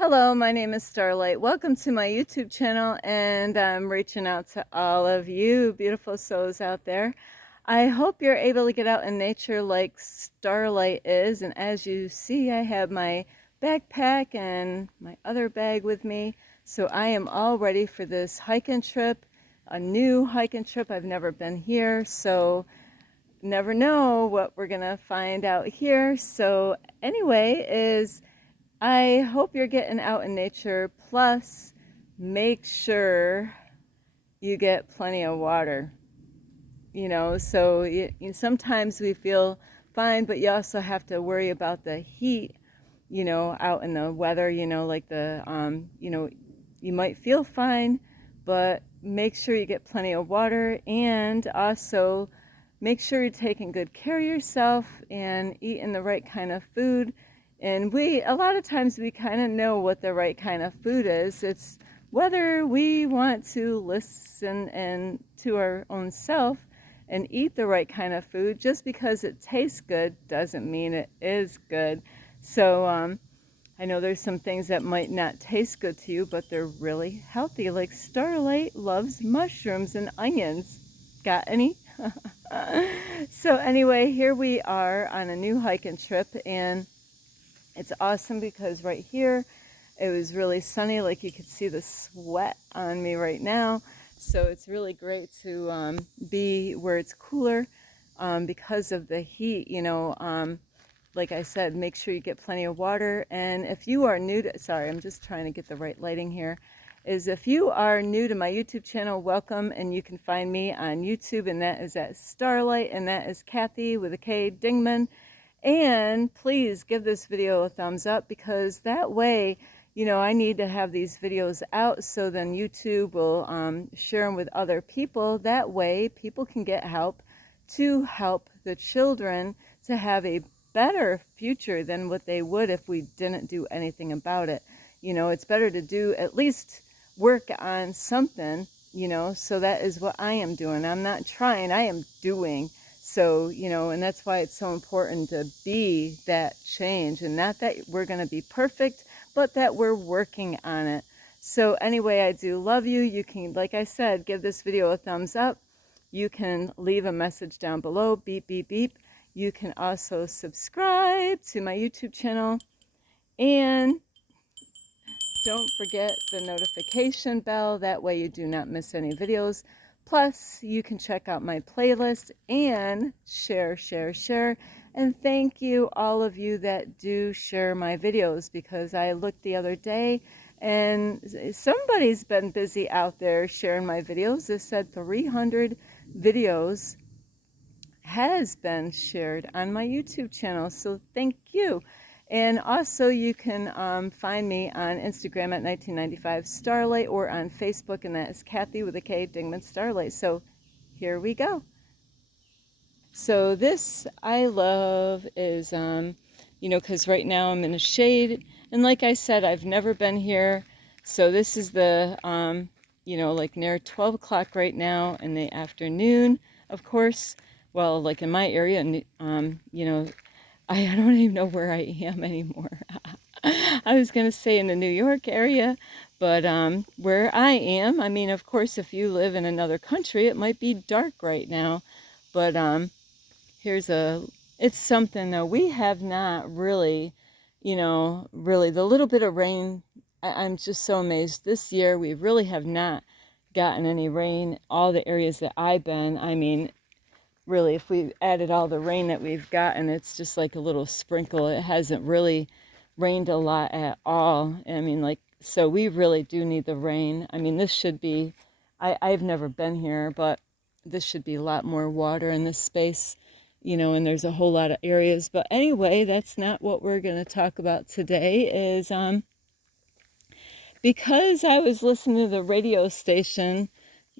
Hello, my name is Starlight. Welcome to my YouTube channel, and I'm reaching out to all of you beautiful souls out there. I hope you're able to get out in nature like Starlight is, and as you see, I have my backpack and my other bag with me, so I am all ready for this hiking trip, a new hiking trip. I've never been here, so never know what we're gonna find out here. So anyway, is I hope you're getting out in nature. Plus, make sure you get plenty of water. So sometimes we feel fine, but you also have to worry about the heat, out in the weather, like you might feel fine, but make sure you get plenty of water, and also make sure you're taking good care of yourself and eating the right kind of food. And a lot of times we kind of know what the right kind of food is. It's whether we want to listen and to our own self and eat the right kind of food. Just because it tastes good doesn't mean it is good. So I know there's some things that might not taste good to you, but they're really healthy. Like Starlight loves mushrooms and onions. Got any? So anyway, here we are on a new hiking trip, and it's awesome because right here it was really sunny. Like you could see the sweat on me right now. So it's really great to be where it's cooler because of the heat. Like I said, make sure you get plenty of water. And if you are new to, sorry, I'm just trying to get the right lighting here, is if you are new to my YouTube channel, welcome, and you can find me on YouTube, and that is at Starlight, and that is Kathy with a K, Dingman. And please give this video a thumbs up, because that way, I need to have these videos out so then YouTube will share them with other people. That way people can get help to help the children to have a better future than what they would if we didn't do anything about it. It's better to do, at least work on something, so that is what I am doing. I'm not trying, I am doing. So, and that's why it's so important to be that change, and not that we're going to be perfect, but that we're working on it. So anyway, I do love you. You can, like I said, give this video a thumbs up. You can leave a message down below, beep, beep, beep. You can also subscribe to my YouTube channel, and don't forget the notification bell. That way you do not miss any videos. Plus, you can check out my playlist and share, share, share. And thank you, all of you that do share my videos, because I looked the other day and somebody's been busy out there sharing my videos. It said 300 videos has been shared on my YouTube channel. So thank you. And also you can find me on Instagram at 1995 Starlight, or on Facebook, and that is Kathy with a K, Dingman Starlight. So here we go. So this I love is, because right now I'm in the shade. And like I said, I've never been here. So this is the, like near 12 o'clock right now in the afternoon, of course. Well, like in my area, I don't even know where I am anymore. I was going to say in the New York area, but where I am, I mean, of course, if you live in another country, it might be dark right now. But it's something though. We have not really, really the little bit of rain. I'm just so amazed. This year, we really have not gotten any rain. All the areas that I've been, I mean, really, if we added all the rain that we've gotten, it's just like a little sprinkle. It hasn't really rained a lot at all. I mean, so we really do need the rain. I mean, this should be, I've never been here, but this should be a lot more water in this space, and there's a whole lot of areas. But anyway, that's not what we're going to talk about today. Is because I was listening to the radio station,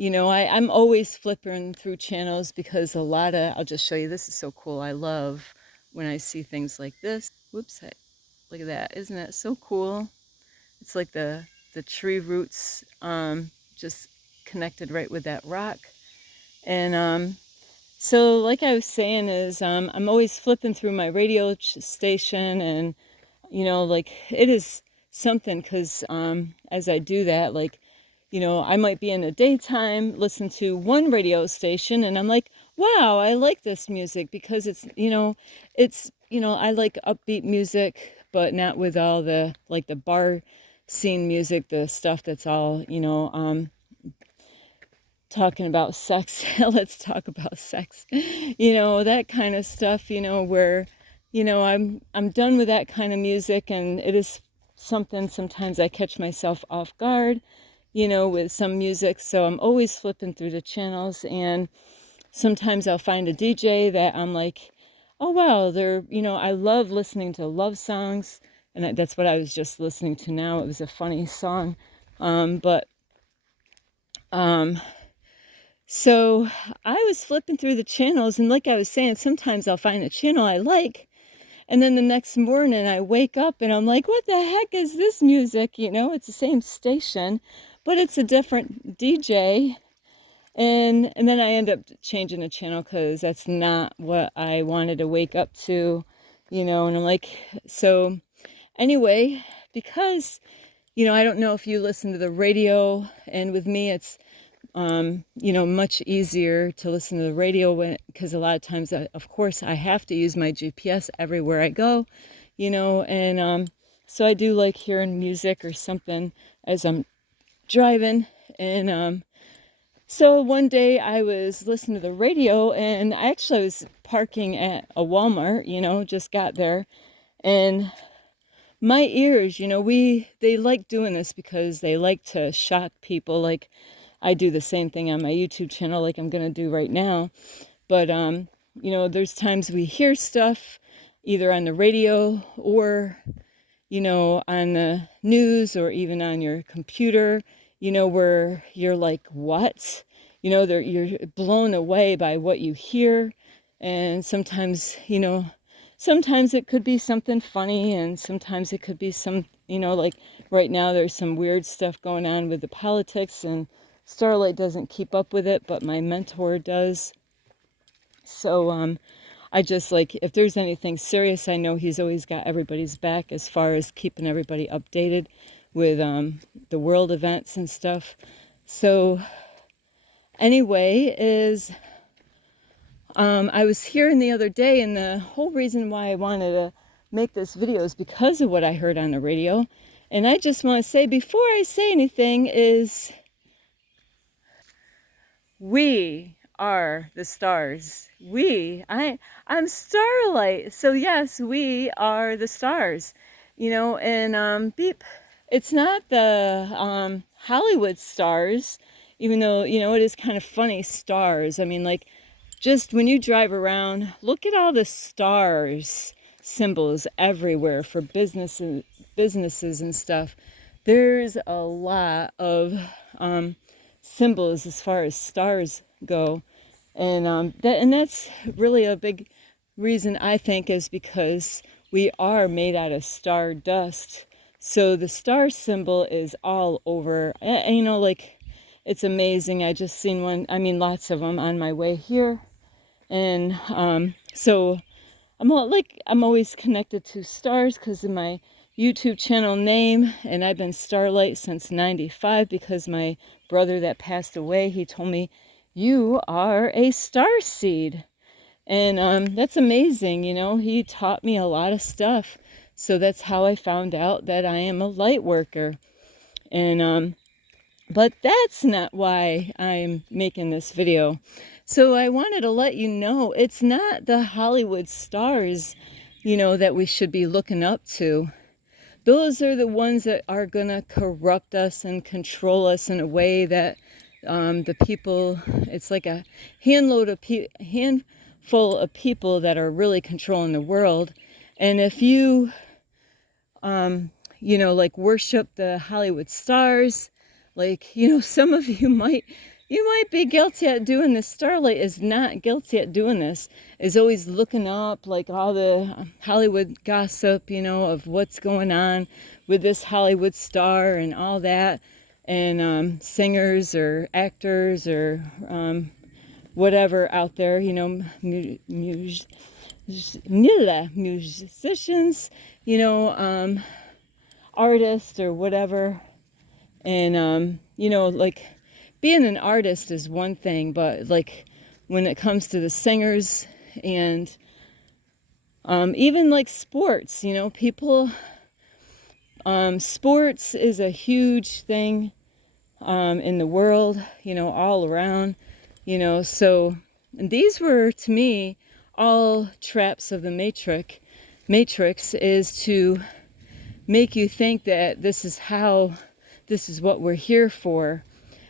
I'm always flipping through channels, because I'll just show you, this is so cool. I love when I see things like this. Whoops, look at that. Isn't that so cool? It's like the tree roots just connected right with that rock. And so like I was saying is, I'm always flipping through my radio station, and, like it is something, because as I do that, like, I might be in the daytime, listen to one radio station, and I'm like, wow, I like this music because I like upbeat music, but not with all the, like, the bar scene music, the stuff that's all, talking about sex. Let's talk about sex. That kind of stuff, where, I'm done with that kind of music, and it is something sometimes I catch myself off guard, with some music. So I'm always flipping through the channels, and sometimes I'll find a DJ that I'm like, oh wow, I love listening to love songs, and that's what I was just listening to now. It was a funny song, but so I was flipping through the channels, and like I was saying, sometimes I'll find a channel I like, and then the next morning I wake up and I'm like, what the heck is this music? It's the same station, but it's a different DJ. And then I end up changing the channel because that's not what I wanted to wake up to, and I'm like, so anyway, because, I don't know if you listen to the radio, and with me it's much easier to listen to the radio because a lot of times, of course, I have to use my GPS everywhere I go, and so I do like hearing music or something as I'm driving. And so one day I was listening to the radio, and I actually was parking at a Walmart, just got there, and my ears, they like doing this because they like to shock people. Like, I do the same thing on my YouTube channel, like I'm going to do right now. But, there's times we hear stuff either on the radio or, on the news or even on your computer, where you're like, what? You're blown away by what you hear. And sometimes it could be something funny, and sometimes it could be some, like right now there's some weird stuff going on with the politics, and Starlight doesn't keep up with it, but my mentor does. So I just, like, if there's anything serious, I know he's always got everybody's back as far as keeping everybody updated with the world events and stuff. So anyway, I was hearing the other day, and the whole reason why I wanted to make this video is because of what I heard on the radio. And I just want to say, before I say anything, is we are the stars. I'm Starlight. So yes, we are the stars. And beep. It's not the Hollywood stars, even though, it is kind of funny, stars. I mean, like, just when you drive around, look at all the stars symbols everywhere for businesses and stuff. There's a lot of symbols as far as stars go, and that's really a big reason, I think, is because we are made out of star dust. So the star symbol is all over, and like, it's amazing. I just seen one, I mean lots of them on my way here, and so I'm always connected to stars because of my YouTube channel name, and I've been Starlight since '95 because my brother that passed away, he told me, you are a star seed. And that's amazing, he taught me a lot of stuff. So that's how I found out that I am a light worker. And but that's not why I'm making this video. So I wanted to let you know, it's not the Hollywood stars, that we should be looking up to. Those are the ones that are going to corrupt us and control us in a way that the people, it's like a handful of people that are really controlling the world. And if you, like, worship the Hollywood stars, like, some of you might be guilty at doing this. Starlight is not guilty at doing this, is always looking up, like, all the Hollywood gossip, of what's going on with this Hollywood star and all that, and singers or actors or whatever out there, musicians, artist or whatever. And, you know, like being an artist is one thing, but like when it comes to the singers and even like sports, you know, people, sports is a huge thing in the world, you know, all around, you know. So and these were, to me, all traps of the matrix is to make you think that this is what we're here for.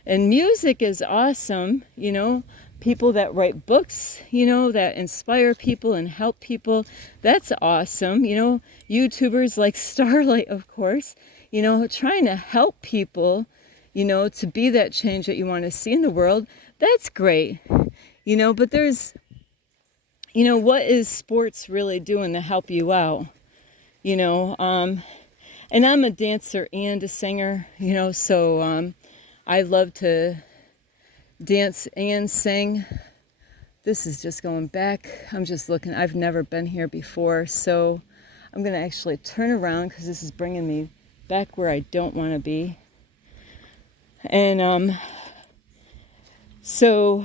And music is awesome, you know, people that write books, you know, that inspire people and help people, that's awesome. You know, YouTubers like Starlight, of course, you know, trying to help people, you know, to be that change that you want to see in the world, that's great. You know, but there's, you know, what is sports really doing to help you out? You know, and I'm a dancer and a singer, you know, so I love to dance and sing. This is just going back. I'm just looking. I've never been here before, so I'm going to actually turn around because this is bringing me back where I don't want to be. And so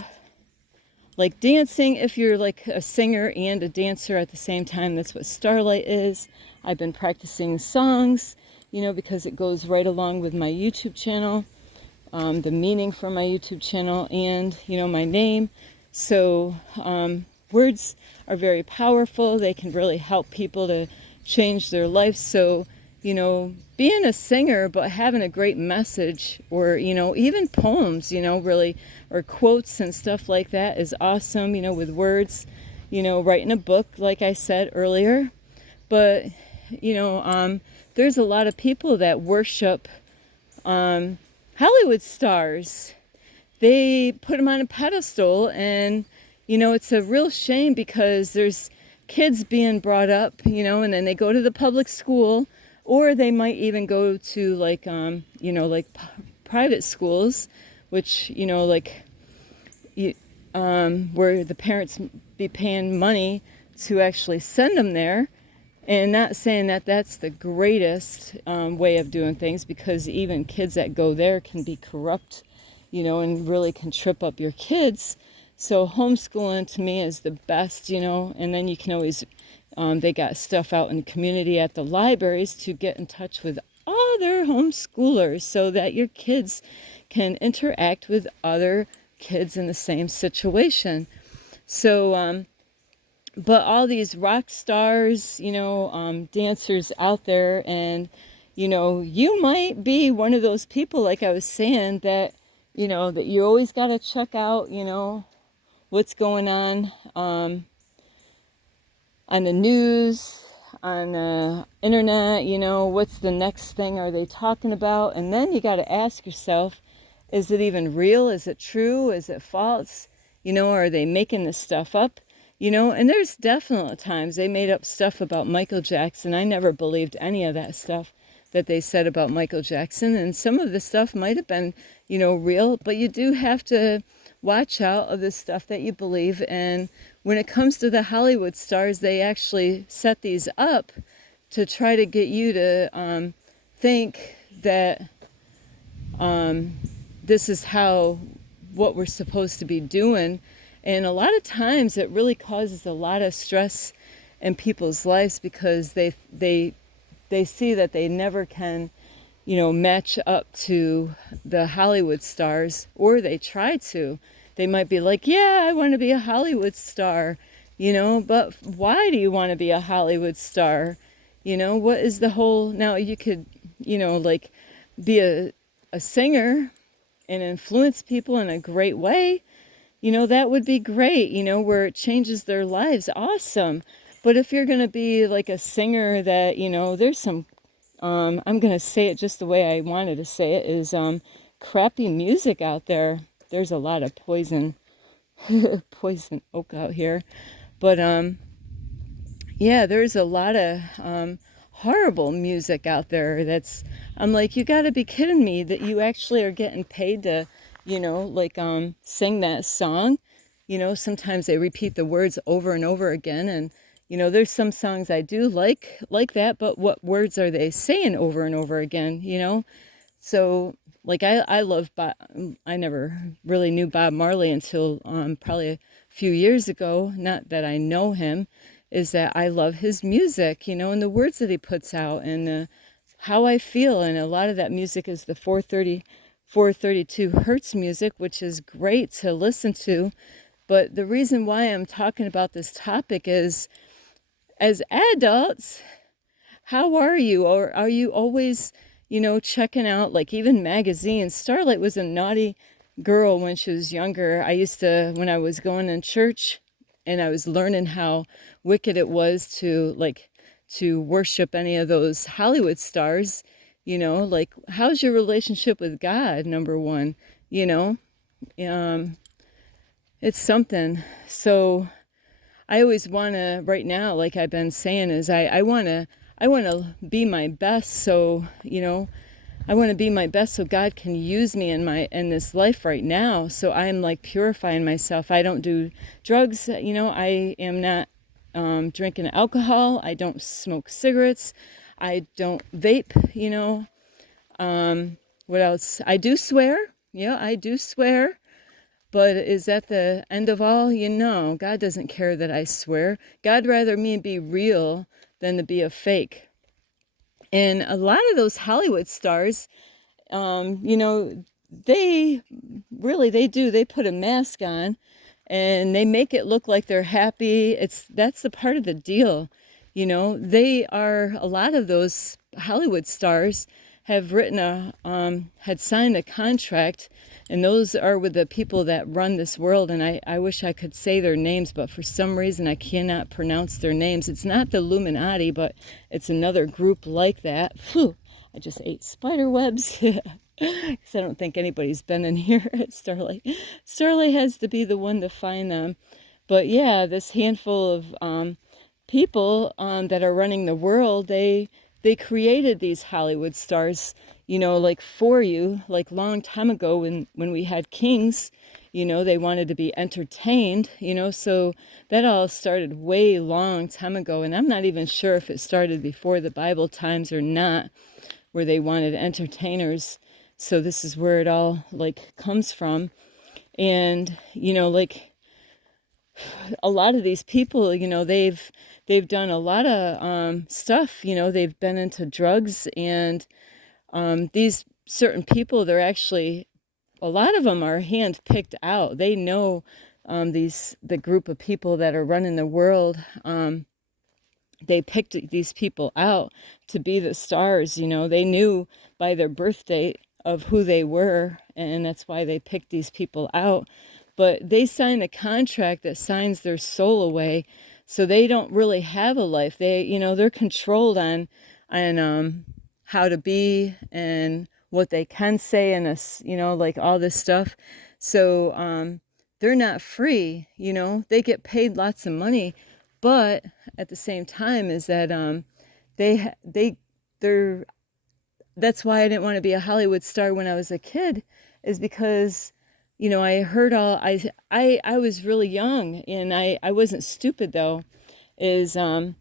like dancing, if you're like a singer and a dancer at the same time, that's what Starlight is. I've been practicing songs, you know, because it goes right along with my YouTube channel, the meaning for my YouTube channel, and, you know, my name. So words are very powerful. They can really help people to change their life. So, you know, being a singer but having a great message, or, you know, even poems, you know, really, or quotes and stuff like that is awesome, you know, with words, you know, writing a book, like I said earlier. But, you know, there's a lot of people that worship Hollywood stars. They put them on a pedestal, and, you know, it's a real shame because there's kids being brought up, you know, and then they go to the public school, or they might even go to like, you know, like private schools, which, you know, like, where the parents be paying money to actually send them there. And not saying that that's the greatest way of doing things, because even kids that go there can be corrupt, you know, and really can trip up your kids. So homeschooling to me is the best, you know, and then you can always, they got stuff out in the community at the libraries to get in touch with other homeschoolers so that your kids can interact with other kids in the same situation. So, but all these rock stars, you know, dancers out there, and, you know, you might be one of those people, like I was saying, that, you know, that you always got to check out, you know, what's going on the news, on the internet, you know, what's the next thing are they talking about? And then you got to ask yourself, is it even real? Is it true? Is it false? You know, are they making this stuff up? You know, and there's definitely times they made up stuff about Michael Jackson. I never believed any of that stuff that they said about Michael Jackson. And some of the stuff might have been, you know, real, but you do have to watch out of the stuff that you believe. And when it comes to the Hollywood stars, they actually set these up to try to get you to think that this is what we're supposed to be doing. And a lot of times it really causes a lot of stress in people's lives, because they see that they never can, you know, match up to the Hollywood stars, or they try to. They might be like, yeah, I want to be a Hollywood star, you know, but why do you want to be a Hollywood star? You know, what is the whole, now you could, you know, like be a singer and influence people in a great way. You know, that would be great, you know, where it changes their lives. Awesome. But if you're going to be like a singer that, you know, there's some, I'm going to say it just the way I wanted to say it, is crappy music out there. There's a lot of poison oak out here. But, yeah, there's a lot of horrible music out there that's, I'm like, you got to be kidding me that you actually are getting paid to, you know, like sing that song. You know, sometimes they repeat the words over and over again, and, There's some songs I do like that, but what words are they saying over and over again? So, like, I love Bob. I never really knew Bob Marley until probably a few years ago. Not that I know him, is that I love his music, and the words that he puts out, and how I feel. And a lot of that music is the 432 hertz music, which is great to listen to. But the reason why I'm talking about this topic is, as adults, how are you? Or are you always, checking out, like, even magazines? Starlight was a naughty girl when she was younger. I used to, when I was going in church and I was learning how wicked it was to worship any of those Hollywood stars, like, how's your relationship with God, number one? You know, um, it's something. So I always want to, right now, like I've been saying, is I want to be my best. So, I want to be my best so God can use me in this life right now. So I'm like purifying myself. I don't do drugs. I am not drinking alcohol. I don't smoke cigarettes. I don't vape. What else? I do swear. Yeah, I do swear. But is that the end of all? God doesn't care that I swear. God rather me be real than to be a fake. And a lot of those Hollywood stars, they they do. They put a mask on and they make it look like they're happy. That's the part of the deal. They are, a lot of those Hollywood stars have had signed a contract, and those are with the people that run this world. And I wish I could say their names, but for some reason I cannot pronounce their names. It's not the Illuminati, but it's another group like that. Phew, I just ate spider webs. Because I don't think anybody's been in here at Starlight. Starlight has to be the one to find them. But yeah, this handful of people that are running the world, they created these Hollywood stars, like for you, like long time ago when we had kings, they wanted to be entertained, so that all started way long time ago. And I'm not even sure if it started before the Bible times or not, where they wanted entertainers. So this is where it all like comes from. And, like a lot of these people, they've done a lot of stuff, they've been into drugs. And these certain people, they're actually, a lot of them are hand picked out. They know the group of people that are running the world. They picked these people out to be the stars. They knew by their birth date of who they were, and that's why they picked these people out. But they sign a contract that signs their soul away, so they don't really have a life. They're controlled on how to be and what they can say, and like all this stuff. So they're not free. They get paid lots of money, but at the same time is that they're that's why I didn't want to be a Hollywood star when I was a kid, is because I heard I was really young, and I wasn't stupid though, is I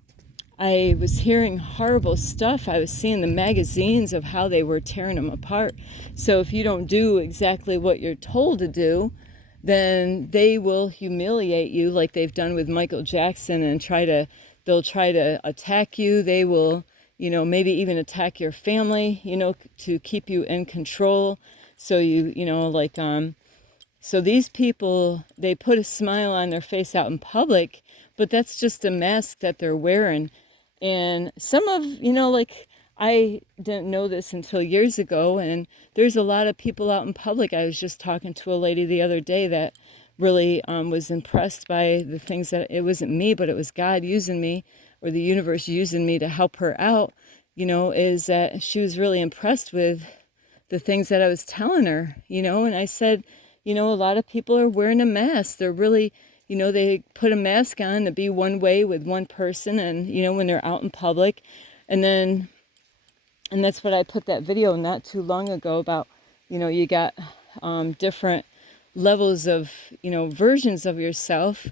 was hearing horrible stuff. I was seeing the magazines of how they were tearing them apart. So if you don't do exactly what you're told to do, then they will humiliate you like they've done with Michael Jackson, and they'll try to attack you. They will, maybe even attack your family, to keep you in control. So so these people, they put a smile on their face out in public, but that's just a mask that they're wearing. And some of, like, I didn't know this until years ago, and there's a lot of people out in public. I was just talking to a lady the other day that really was impressed by the things that, it wasn't me, but it was God using me, or the universe using me to help her out, is that she was really impressed with the things that I was telling her, and I said, a lot of people are wearing a mask. They're really, they put a mask on to be one way with one person, and, when they're out in public. And that's what I put that video not too long ago about, you got different levels of, versions of yourself,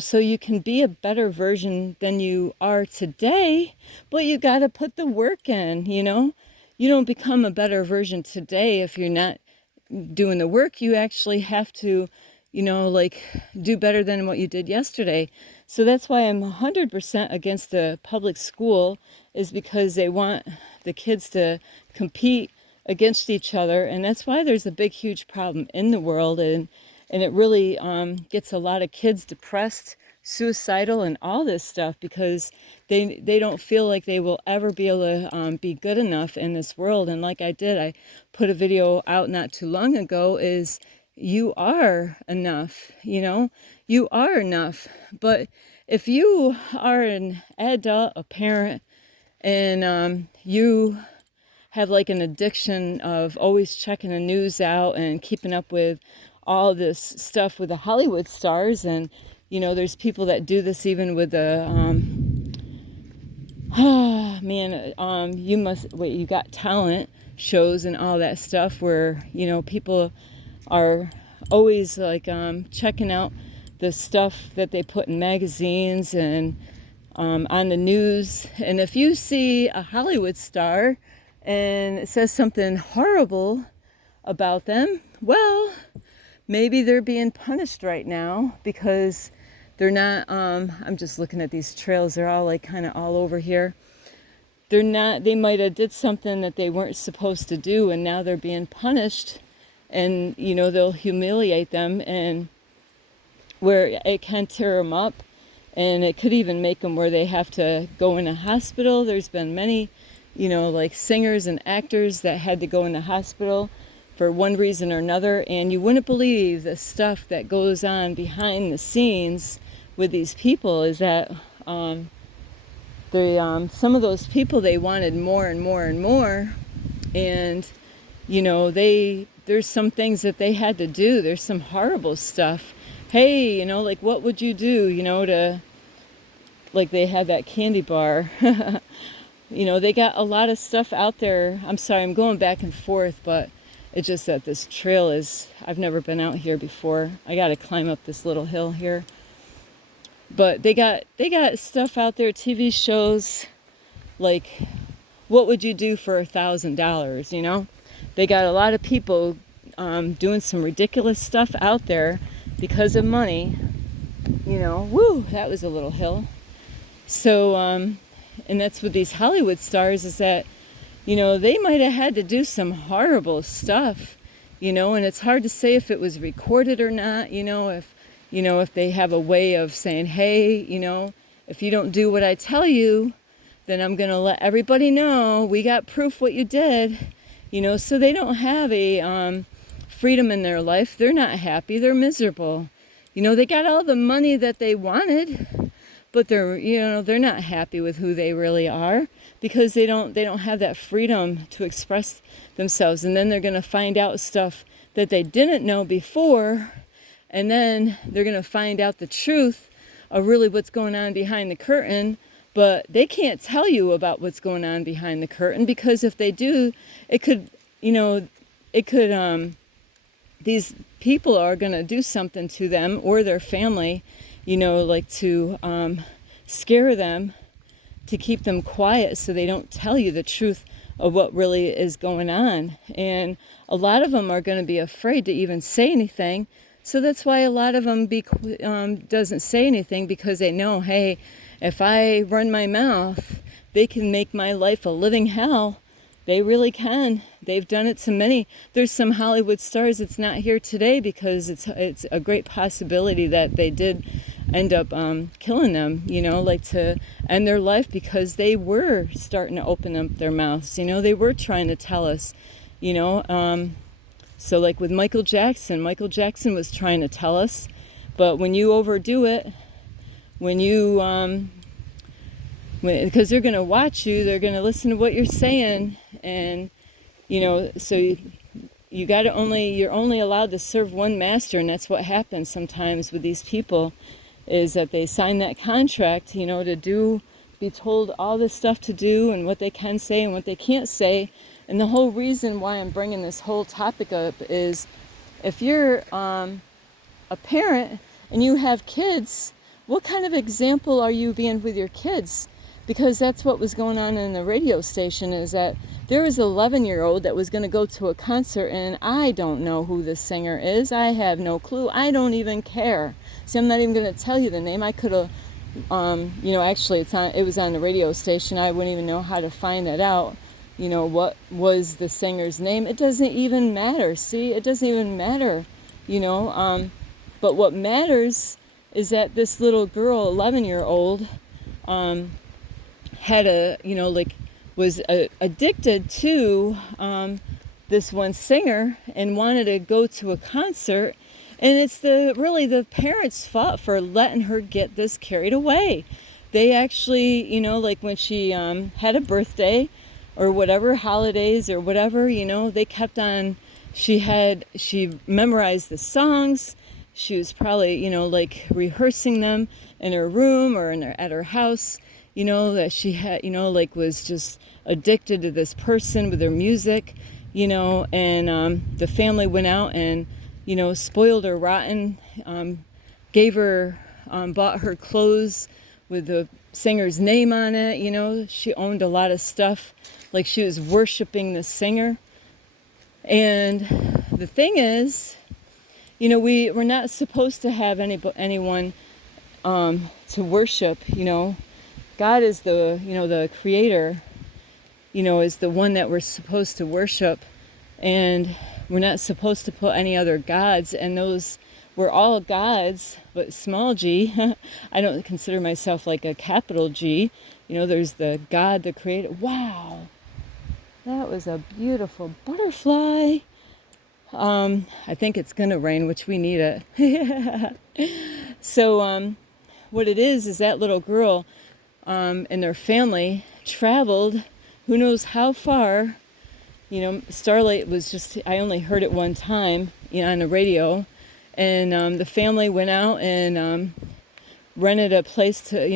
so you can be a better version than you are today, but you got to put the work in. You don't become a better version today if you're not doing the work. You actually have to, like, do better than what you did yesterday. So that's why I'm 100% against the public school, is because they want the kids to compete against each other. And that's why there's a big, huge problem in the world. And it really gets a lot of kids depressed, suicidal, and all this stuff, because they don't feel like they will ever be able to be good enough in this world. And like I put a video out not too long ago, is you are enough. You are enough. But if you are an adult, a parent, and you have like an addiction of always checking the news out and keeping up with all this stuff with the Hollywood stars, and there's people that do this even with the you got talent shows and all that stuff, where people are always like checking out the stuff that they put in magazines and on the news. And if you see a Hollywood star and it says something horrible about them, well, maybe they're being punished right now because they're not, I'm just looking at these trails, they're all like kind of all over here. They might have did something that they weren't supposed to do, and now they're being punished, and they'll humiliate them, and where it can tear them up, and it could even make them where they have to go in a hospital. There's been many like singers and actors that had to go in the hospital for one reason or another. And you wouldn't believe the stuff that goes on behind the scenes with these people, is that some of those people, they wanted more and more and more. And there's some things that they had to do. There's some horrible stuff. Hey, like, what would you do, to, like, they had that candy bar. They got a lot of stuff out there. I'm sorry, I'm going back and forth, but it's just that this trail I've never been out here before. I got to climb up this little hill here. But they got stuff out there, TV shows, like, what would you do for $1,000, They got a lot of people doing some ridiculous stuff out there because of money. Woo, that was a little hill. So, and that's with these Hollywood stars, is that, they might have had to do some horrible stuff, and it's hard to say if it was recorded or not, if they have a way of saying, hey, if you don't do what I tell you, then I'm going to let everybody know. We got proof what you did, so they don't have a freedom in their life. They're not happy. They're miserable. They got all the money that they wanted, but they're not happy with who they really are, because they don't have that freedom to express themselves. And then they're going to find out stuff that they didn't know before, and then they're going to find out the truth of really what's going on behind the curtain. But they can't tell you about what's going on behind the curtain, because if they do, these people are going to do something to them or their family, like to scare them, to keep them quiet so they don't tell you the truth of what really is going on. And a lot of them are going to be afraid to even say anything. So that's why a lot of them doesn't say anything, because they know, hey, if I run my mouth, they can make my life a living hell. They really can. They've done it to many. There's some Hollywood stars that's not here today because it's a great possibility that they did end up killing them, like to end their life, because they were starting to open up their mouths. They were trying to tell us, so like with Michael Jackson was trying to tell us, but when you overdo it, because they're going to watch you, they're going to listen to what you're saying, and so you're only allowed to serve one master. And that's what happens sometimes with these people, is that they sign that contract, to be told all this stuff to do, and what they can say and what they can't say. And the whole reason why I'm bringing this whole topic up is, if you're a parent and you have kids, what kind of example are you being with your kids? Because that's what was going on in the radio station, is that there was an 11-year-old that was going to go to a concert, and I don't know who the singer is. I have no clue. I don't even care. See, I'm not even going to tell you the name. I could have, actually it was on the radio station. I wouldn't even know how to find that out. What was the singer's name? It doesn't even matter. See, it doesn't even matter, but what matters is that this little girl, 11-year-old, had was addicted to this one singer and wanted to go to a concert. And it's really the parents' fault for letting her get this carried away. They actually, when she had a birthday or whatever, holidays or whatever, they kept on, she memorized the songs. She was probably, rehearsing them in her room or at her house, that she had, was just addicted to this person with her music, and the family went out and, spoiled her rotten, gave her, bought her clothes with the singer's name on it, she owned a lot of stuff, like she was worshiping the singer. And the thing is, we're not supposed to have anyone to worship. God is the creator, is the one that we're supposed to worship, and we're not supposed to put any other gods, and those, we're all gods, but small g. I don't consider myself like a capital G. There's the God, the creator. Wow, that was a beautiful butterfly. I think it's gonna rain, which we need it. So what it is that little girl and their family traveled who knows how far. Starlight was just, I only heard it one time, on the radio, and the family went out and rented a place to,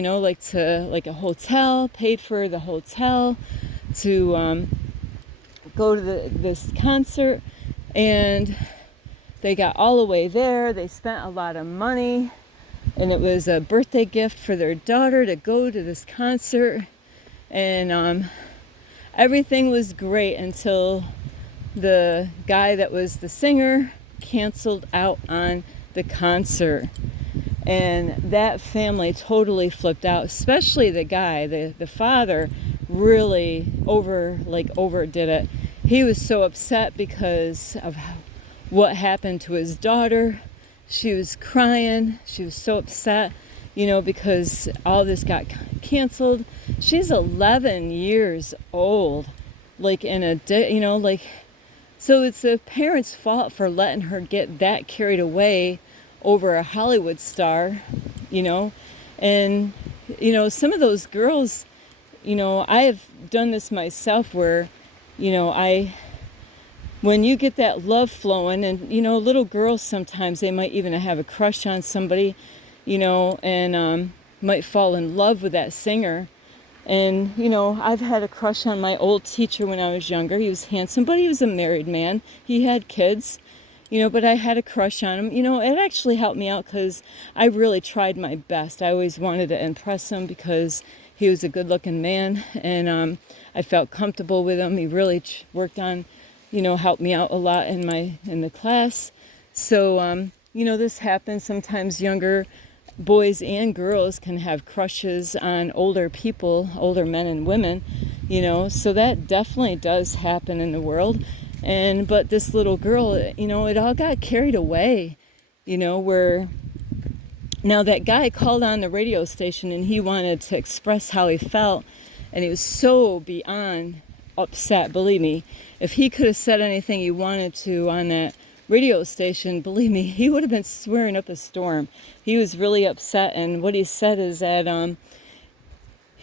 like a hotel, paid for the hotel to go to this concert. And they got all the way there. They spent a lot of money, and it was a birthday gift for their daughter to go to this concert. And everything was great until the guy that was the singer canceled out on the concert. And that family totally flipped out, especially the guy, the father, really overdid it. He was so upset because of what happened to his daughter. She was crying. She was so upset, because all this got canceled. She's 11 years old, so it's the parents' fault for letting her get that carried away over a Hollywood star, and, some of those girls, I have done this myself where, when you get that love flowing, and, little girls sometimes, they might even have a crush on somebody, and might fall in love with that singer. And, I've had a crush on my old teacher when I was younger. He was handsome, but he was a married man. He had kids, but I had a crush on him. It actually helped me out because I really tried my best. I always wanted to impress him because he was a good-looking man, and I felt comfortable with him. He really worked on, helped me out a lot in the class. So, this happens sometimes. Younger boys and girls can have crushes on older people, older men and women, so that definitely does happen in the world. But this little girl, it all got carried away, where now that guy called on the radio station and he wanted to express how he felt, and he was so beyond upset. Believe me, if he could have said anything he wanted to on that radio station, believe me, he would have been swearing up a storm. He was really upset, and what he said is that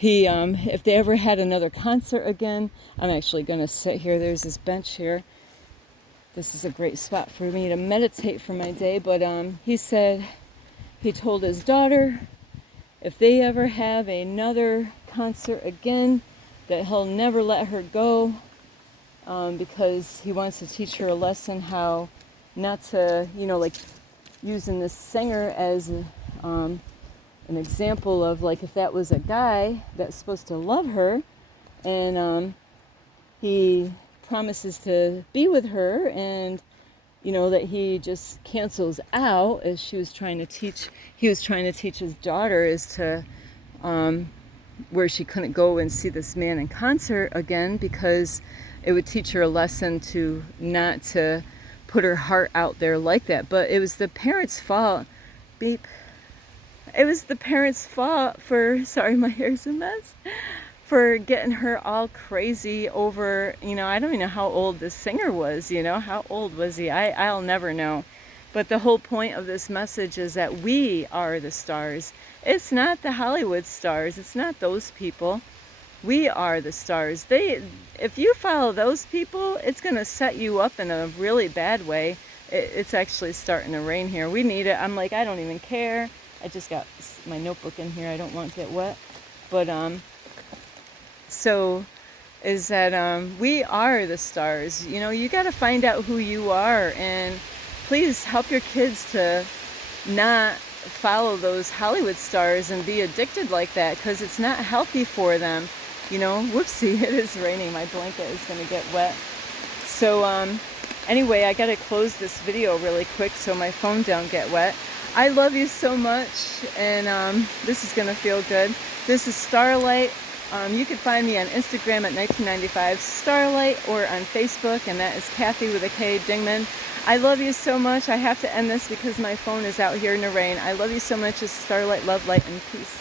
if they ever had another concert again, I'm actually going to sit here. There's this bench here. This is a great spot for me to meditate for my day. But he said, he told his daughter, if they ever have another concert again, that he'll never let her go, because he wants to teach her a lesson how not to, using this singer as an example of, like, if that was a guy that's supposed to love her, and he promises to be with her, and that he just cancels out, as he was trying to teach his daughter, is to where she couldn't go and see this man in concert again, because it would teach her a lesson to not to put her heart out there like that. But it was the parents' fault. Beep. It was the parents' fault for, sorry, my hair's a mess, for getting her all crazy over, I don't even know how old this singer was, how old was he? I'll never know. But the whole point of this message is that we are the stars. It's not the Hollywood stars. It's not those people. We are the stars. If you follow those people, it's going to set you up in a really bad way. It's actually starting to rain here. We need it. I'm like, I don't even care. I just got my notebook in here. I don't want to get wet. But so is that we are the stars. You got to find out who you are, and please help your kids to not follow those Hollywood stars and be addicted like that, because it's not healthy for them. Whoopsie, it is raining. My blanket is going to get wet. So anyway, I got to close this video really quick so my phone don't get wet. I love you so much, and this is going to feel good. This is Starlight. You can find me on Instagram at 1995 Starlight, or on Facebook, and that is Kathy with a K, Dingman. I love you so much. I have to end this because my phone is out here in the rain. I love you so much. It's Starlight, love, light, and peace.